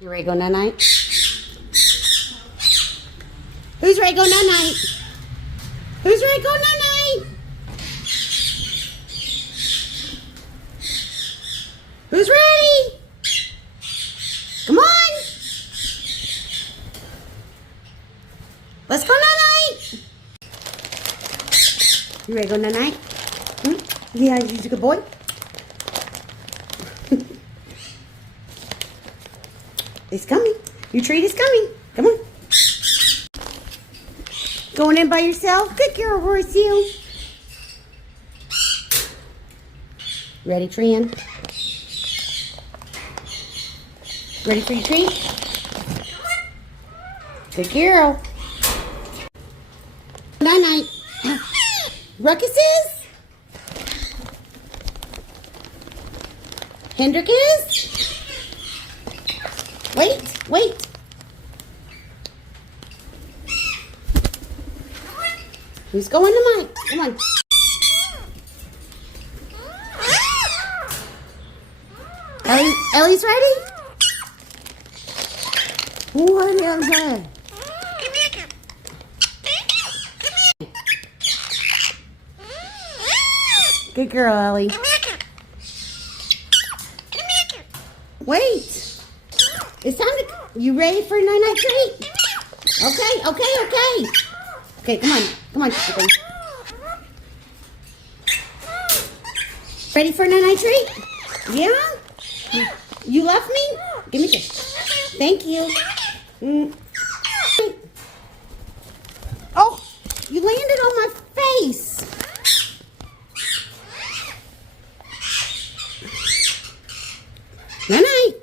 You ready to go night-night? Who's ready to go night-night? Who's ready to go night-night? Who's ready? Come on. Let's go night-night. You ready to go night-night? Yeah, you're a good boy. It's coming. Your treat is coming. Come on. Going in by yourself? Good girl, Royce, you. Ready, Trin? Ready for your treat? Good girl. Night-night. Ruckuses? Hendrickus? Wait. Who's going to mine? Come on. Ellie's ready? What is that? Good girl, Ellie. Wait. It's time to... You ready for a night-night treat? Okay. Okay, come on, chicken. Ready for a night-night treat? Yeah? You love me? Give me a kiss. Thank you. Oh, you landed on my face. Night-night.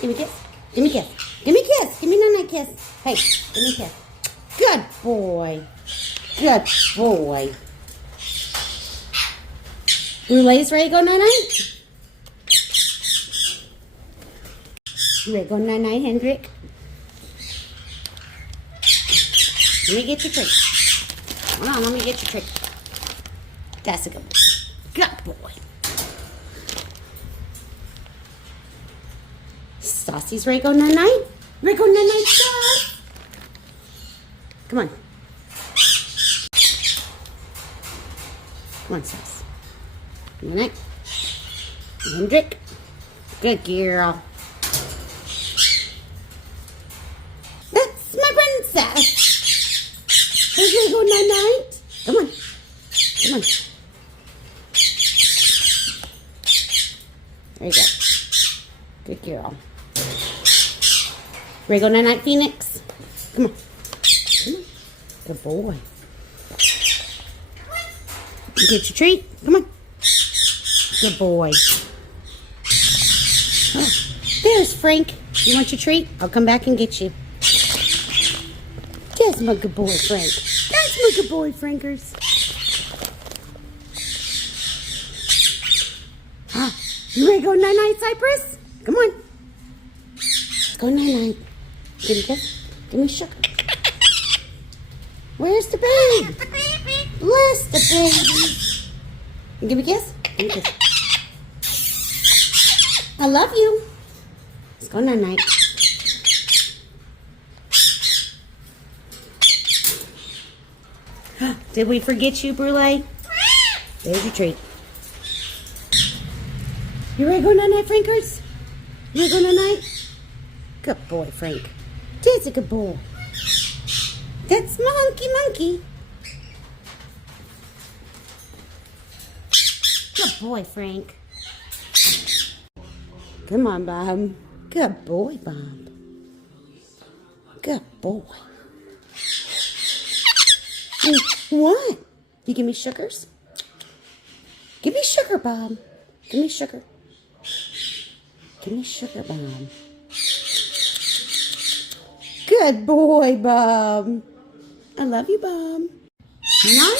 Give me a kiss. Give me a kiss. Give me a kiss. Give me a night-night kiss. Hey, give me a kiss. Good boy. Good boy. You ladies ready to go night-night? You ready to go night-night, Hendrick? Let me get your treat. Hold on, let me get your treat. That's a good boy. Good boy. Saucy's ready to go night-night? Ready to go night-night, Sauce? Come on. Come on, Sauce. Night-night. Hendrick. Good girl. That's my princess. Who's gonna go night-night? Come on. Come on. There you go. Good girl. Ready to go night-night, Phoenix? Come on. Come on. Good boy. You get your treat? Come on. Good boy. Oh, there's Frank. You want your treat? I'll come back and get you. There's my good boy, Frank. That's my good boy, Frankers. You ready to go night-night, Cypress? Come on. Let's go night-night. Give me a kiss. Give me a sugar. Where's the baby? Bless the baby. You give me a kiss? Give me a kiss. I love you. Let's go night-night. Did we forget you, Brulee? There's your treat. You ready to go night-night, Frankers? You ready to go night-night? Good boy, Frank. That's a good boy. That's monkey. Good boy, Frank. Come on, Bob. Good boy, Bob. Good boy. Hey, what? You give me sugars? Give me sugar, Bob. Give me sugar. Give me sugar, Bob. Good boy, Bob. I love you, Bob. No.